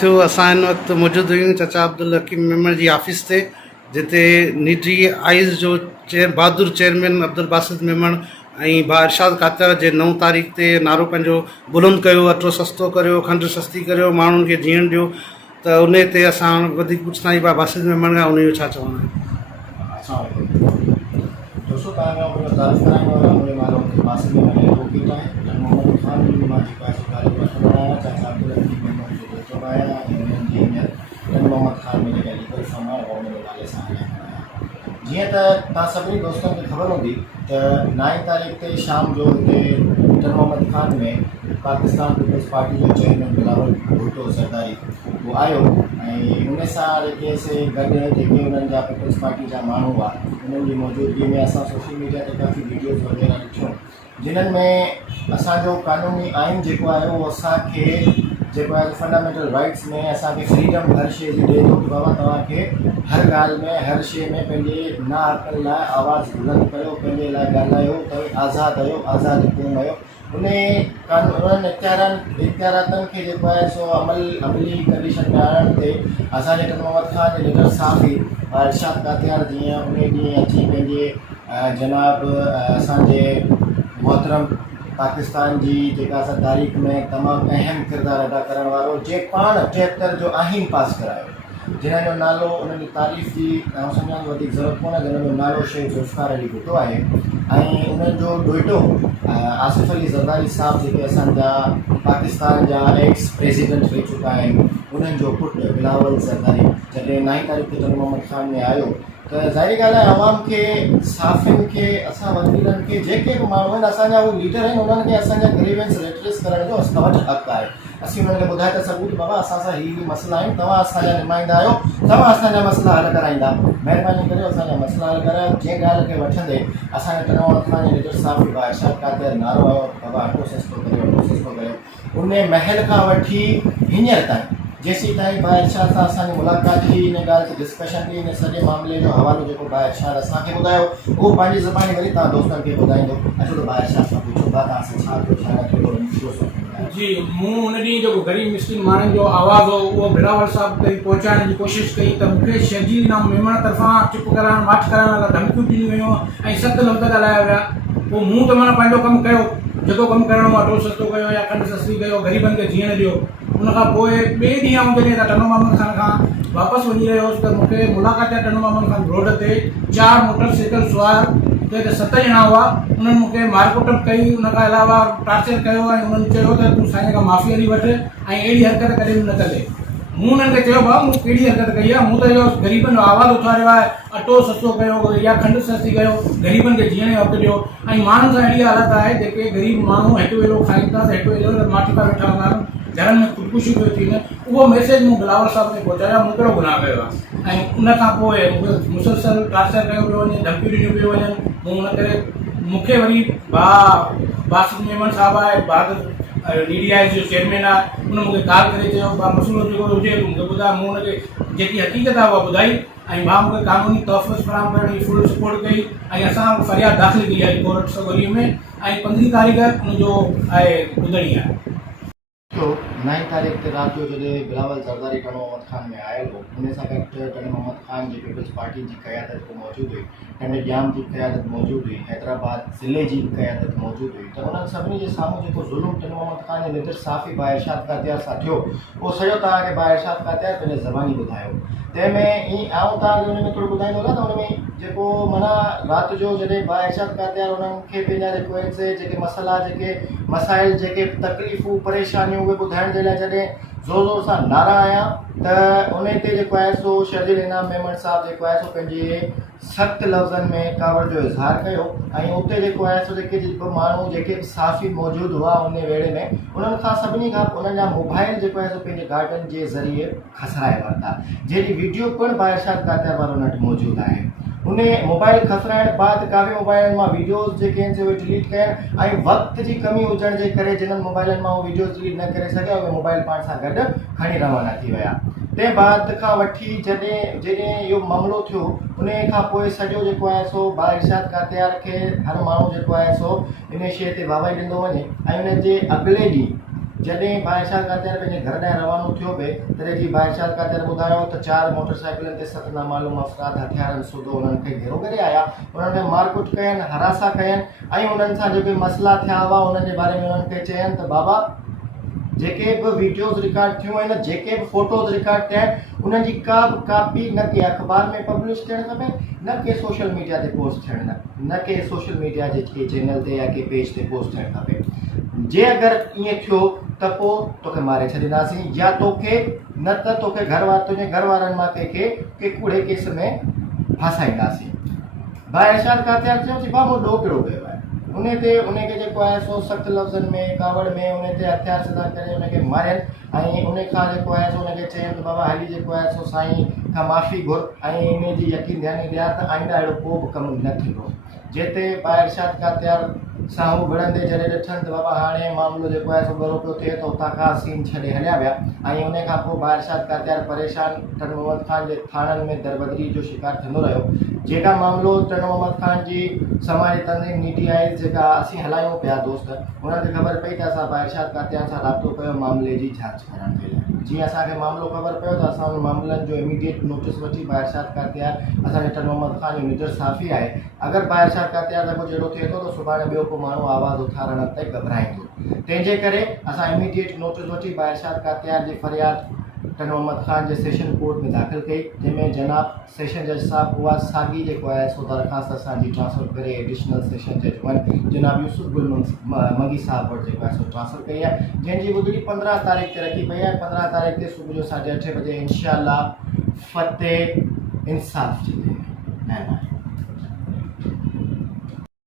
थियो असां हिन वक़्तु मौजूदु हुयूं चाचा अब्दुल हकीम मेमण जी ऑफिस ते, जिते निजी आइज़ जो बहादुर चेयरमैन अब्दुल बासित मेमण ऐं भाउ इरशाद कातर जे 9 तारीख़ ते नारो पंहिंजो बुलंद कयो, अटो सस्तो करियो, खंडु सस्ती करियो, माण्हुनि खे जीअण ॾियो। त उन ते असां वधीक पुछंदा आहियूं भाउ बासित मेमण खां, उन जो छा चवणु आहे। दोस्तों तारीफ़ कराएंगे मुझे मालूम कि बासित मेमण है वो कीता है मोहम्मद खान जी मां जेका सरकारी वठण आया चाचा अब्दुल हकीम मेमण जो दोस्त आया ऐं उन्हनि जी हींअर मोहम्मद खान में जेका लीगल फर्म आहे उहो मुंहिंजे नाले सां हलाइणु जीअं त तव्हां सभिनी दोस्तनि खे ख़बर हूंदी त 9 तारीख़ ते शाम जो हिते मोहम्मद खान में पाकिस्तान पीपल्स पार्टी जो चेयरमैन बिलावल भुट्टो सरदारी वो आयो ऐं उन सां जेके से गॾु जेके उन्हनि जा पीपल्स पार्टी जा माण्हू हुआ उन्हनि जी मौजूदगी में असां सोशल मीडिया ते काफ़ी वीडियोज़ वग़ैरह ॾिठियूं जिन्हनि में असांजो कानूनी आइन जेको आहे उहो असांखे जेको आहे फंडामेंटल राइट्स में असांखे फ्रीडम हर शइ जी ॾिए थो कि बाबा तव्हांखे हर ॻाल्हि में हर शइ में पंहिंजे ना हक़नि लाइ आवाज़ु बुलंद कयो, पंहिंजे लाइ ॻाल्हायो, तव्हां आज़ादु आहियो, आज़ादु क़ौम आहियो। उन उन्हनि इख़्तियारातनि खे जेको आहे सो अमली कंडीशन में आणण ते असांजे मोहम्मद खान जे लीडर साफ़ी इरशाद कातियार जीअं उन ॾींहुं अची पंहिंजे जनाब असांजे मोहतरम पाकिस्तान जी जेका असां तारीख़ में तमामु अहम किरदारु अदा करण वारो जे पाण 73 जो आइन पास करायो, जिन्हनि जो नालो उन्हनि जी तारीफ़ जी ऐं सम्झण जी वधीक ज़रूरत कोन्हे, जिन्हनि जो नालो शेख ज़ुल्फ़िकार अली भुट्टो आहे ऐं उन्हनि जो ॾोहिटो आसिफ़ अली ज़रदारी साहब जेके असांजा पाकिस्तान जा एक्स प्रेसिडेंट रही चुका आहिनि, उन्हनि जो पुटु बिलावल ज़रदारी जॾहिं 9 तारीख़ ते मोहम्मद खान में आयो त ज़ाहिरी ॻाल्हि आहे आवाम खे साफ़ियुनि खे असां वकीलनि खे जेके बि माण्हू आहिनि असांजा उहे लीडर आहिनि उन्हनि खे असांजा ग्रीवेंस रेड्रेस करण जो असां वटि हक़ु आहे। असीं उन्हनि खे ॿुधाए था सघूं कि बाबा असां सां हीअ मसइला आहिनि, तव्हां असांजा नुमाइंदा आहियो, तव्हां असांजा मसइला हल कराईंदा, महिरबानी करे असांजा मसइला हल करायो। जंहिं ॻाल्हि खे वठंदे असांजे मोहम्मद खान जे लीडर साहब बाबा इरशाद कातियार नारो आयो बाबा अटो सस्तो करियो, अटो सस्तो करियो। उन महल खां वठी हींअर ताईं जेसीं ताईं भाउ इरशाद सां असांजी मुलाक़ात थी, इन ॻाल्हि ते डिस्कशन थी, इन सॼे मामले जो हवालो जेको भाउ इरशाद असांखे ॿुधायो उहो पंहिंजी ज़बानी वरी तव्हां दोस्तनि खे ॿुधाईंदो। अचो त भाउ इरशाद सां पुछो था तव्हां सां छा थियो, छा न थियो। जी मूं उन ॾींहुं जेको ग़रीब मिस्किन माण्हुनि जो आवाज़ हो उहो बिलावल साहब ताईं पहुचाइण जी कोशिशि कई त मूंखे शर्जील नाम मेमण तरफ़ां चुप कराइण माठ कराइण लाइ धमकियूं ॾिनियूं वियूं ऐं सख़्तु लफ़्ज़ ॻाल्हाया विया। पोइ मूं त माना पंहिंजो कमु कयो, जेको कमु करिणो आहे अटो सस्तो कयो या खंडु सस्ती कयो, ग़रीबनि खे जीअण ॾियो। उनखां पोइ ॿिए ॾींहुं आउं जॾहिं टनो मामन खान खां वापसि वञी रहियो हुउसि त मूंखे मुलाक़ात आहे टनो मामन खान रोड ते 4 मोटरसाइकिल सुवार ते 7 ॼणा हुआ, उन्हनि मूंखे मारकुटप कई, उनखां अलावा टार्चर कयो ऐं उन्हनि चयो त तूं साईं खां माफ़ी हली वठि ऐं अहिड़ी हरकत कॾहिं बि न कजे। मूं उन्हनि खे चयो भाउ मूं कहिड़ी हरकत कई आहे, मूं त इहो ग़रीबनि जो आवाज़ु उथारियो आहे, अटो सस्तो कयो या खंडु सस्ती कयो, ग़रीबनि खे जीअण जो हक़ु ॾियो। ऐं माण्हुनि सां अहिड़ी हालत आहे जेके ग़रीब माण्हू हिकु वेलो खाइनि था त हिकु वेलो माठ था वेठा हूंदा आहिनि, घरनि में ख़ुदकुशियूं पियूं थियनि। उहो मैसेज मूं बिलावल साहब खे पहुचायो, मूं कहिड़ो गुनाह कयो आहे। ऐं उनखां पोइ मूंखे मुसलसल टार्चर कयो पियो वञे, धमकियूं ॾिनियूं पियूं वञनि। मूं उन करे मूंखे वरी बासित मेमण साहब आहे, बहादुर DDI जो चेयरमैन आहे, उन मूंखे कॉल करे चयो भाउ मसइलो जेको हुजे मूंखे ॿुधाए। मूं हुनखे जेकी हक़ीक़त आहे उहा ॿुधाई ऐं भाउ मूंखे कानूनी तहफ़ुज़ फराहम करण जी फुल सपोर्ट कई ऐं असां फ़रियाद दाख़िल कई आहे कोर्ट सगोरी में ऐं 15 तारीख़ उनजो आहे ॿुधणी आहे। 9 तारीख़ ते राति जो जॾहिं बिलावल ज़रदारी टनो मोहम्मद खान में आयल हो, उन सां गॾु टनो मोहम्मद खान जी पीपल्स पार्टी जी क़यादत मौजूदु हुई, टने ॼाम जी क़यादत मौजूदु हुई, हैदराबाद ज़िले जी क़यादत मौजूदु हुई। त उन्हनि सभिनी जे साम्हूं जेको ज़ुल्म टनो मोहम्मद खान जे लीडर साफ़ी भाउ इरशाद कातियार सां थियो, उहो सॼो तव्हांखे भाउ इरशाद कातियार पंहिंजे ज़बानी ॿुधायो। तंहिंमें ई आउं तव्हांखे उन में थोरो ॿुधाईंदो न त उन में जेको माना राति जो जॾहिं भाउ इरशाद कातियार उन्हनि खे पंहिंजा जेके मसइला जेके मसाइल जेके तकलीफ़ूं परेशानियूं उहे ॿुधाइण जे लाइ जॾहिं ज़ोर सां नारा आया त उन ते जेको आहे सो शर्जील इनाम मेमण साहब जेको आहे सो पंहिंजे सख़्तु लफ़्ज़नि में कावड़ जो इज़हार कयो ऐं उते जेको आहे सो जेके माण्हू जेके साफ़ी मौजूदु हुआ उन वेड़े में उन्हनि खां सभिनी खां उन्हनि जा मोबाइल जेको आहे सो पंहिंजे गार्डन जे ज़रिए खसराए वरिता, जहिड़ी वीडियो पिणु भाउ इरशाद कातियार वारो वटि मौजूदु आहे। उन मोबाइल खसराइण बाद काफ़ी मोबाइलनि मां वीडियोज़ जेके आहिनि उहे डिलीट कया ऐं वक़्त जी कमी हुजण जे करे जिन्हनि मोबाइलनि मां उहे वीडियोज़ डिलीट न करे सघिया उहे मोबाइल पाण सां गॾु खणी रवाना थी विया। तंहिं बाद खां वठी जॾहिं इहो मामिलो थियो उन खां पोइ सॼो जेको आहे सो भाउ इरशाद कातियार खे हर माण्हू जेको आहे सो इन शइ ते वाहवाही ॾींदो वञे ऐं उन जे अॻिले ॾींहुं जॾहिं बादशाह कातियार पंहिंजे घर ॾांहुं रवानो थियो पिए तॾहिं जी बादशाह कातियार ॿुधायो त 4 मोटरसाइकिलनि ते 7 नामालूम अफ़राद हथियारनि सूदो उन्हनि खे घेरो करे आया, उन्हनि खे मारकुट कयनि, हरासा कयनि ऐं उन्हनि सां जेके मसइला थिया हुआ उन्हनि जे बारे में उन्हनि खे चयनि त बाबा जेके बि वीडियोज़ रिकॉर्ड थियूं आहिनि, जेके बि फोटोज़ रिकॉर्ड थिया आहिनि, उन्हनि जी का बि कापी न के अख़बार में पब्लिश थियणु खपे, न के सोशल मीडिया ते पोस्ट थियणु न के सोशल मीडिया जे के चैनल ते या के पेज ते पोस्ट थियणु खपे। जे अगरि ईअं थियो त पोइ तोखे मारे छॾींदासीं या तोखे न त तोखे तुंहिंजे घर वारनि मां के कूड़े केस में फासाईंदासीं। बादशाह कातियार चयोसि बाबो ॾोह कहिड़ो कयो आहे, उनखे जेको आहे सो सख़्तु लफ़्ज़नि में कावड़ में उन ते हथियार सदा करे उनखे मारियनि ऐं उन खां जेको आहे सो उनखे चयनि बाबा हली जेको आहे सो साईं खां माफ़ी घुर ऐं इन जी यकीन ध्यानु ॾिया त आईंदा अहिड़ो को बि कमु न थींदो। जिते बादशाह कातियार सां हू विढ़ंदे जॾहिं ॾिठनि त बाबा हाणे मामिलो जेको आहे सो ॻरो पियो थिए त उतां खां सीन छॾे हलिया विया ऐं उन खां पोइ बादशाह कातियार परेशान टन मोहम्मद ख़ान जे थाणनि में दरबदरी जो शिकार थींदो रहियो। जेका मामिलो टन मोहम्मद ख़ान जी समाजी तंज़ीम नीति आहे जेका असीं हलायूं पिया दोस्त, उन्हनि खे ख़बर पई त असां बादशाह कातियार सां राब्तो कयो मामले जी जांच करण जे लाइ। जीअं असांखे मामिलो ख़बर पियो त असां उन मामलनि जो इमीडिएट नोटिस वठी बादशाह कातियार असांजे टन मोहम्मद ख़ान जो निडर साफ़ी आहे, अगरि बादशाह कातियार सां कुझु अहिड़ो थिए थो त सुभाणे ॿियो को माण्हू आवाज़ उथारण ते घबराईंदो। तंहिंजे करे असां इमीडिएट नोटिस वठी बादशाह कातियार जी फरियाद टन मोहम्मद ख़ान जे सेशन कोर्ट में दाख़िल कई, जंहिंमें जनाब सेशन जज साहब उहा साॻी जेको आहे सो दरख़्वास्त असांजी ट्रांसफ़र करे एडिशनल सेशन जज वन जनाब यूसुफ गुल मंगी साहब वटि जेको आहे सो ट्रांसफ़र कई आहे, जंहिंजी ॿुधड़ी 15 तारीख़ ते रखी पई आहे। 15 तारीख़ ते सुबुह जो 8:30 बजे इंशाअल्लाह फ़तेह इंसाफ़ जी।